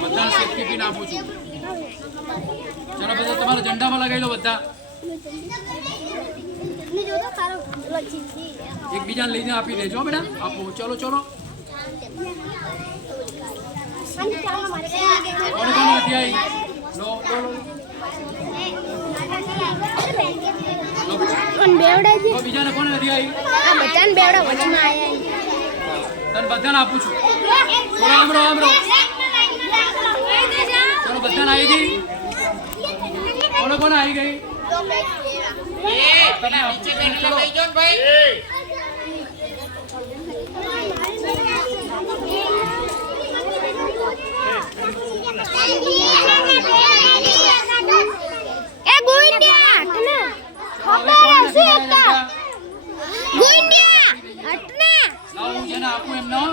બધા safety pin આપું છું ચલો બધા તમારા ઝંડામાં લગાવી લો બધા એકબીજાને લઈને આપી દેજો હો બેટા આપો ચલો ચલો કોને કોને નથી આવી લો પણ બેવડા છે? લો, બીજાને કોને નથી આવી? આ બધાને બેવડા વચમાં આયા તને બધાને આપું છું. થોડો આમરો આમરો. ચલો બધાને આવી ગઈ? કોને કોને આવી ગઈ? તને na ako, no?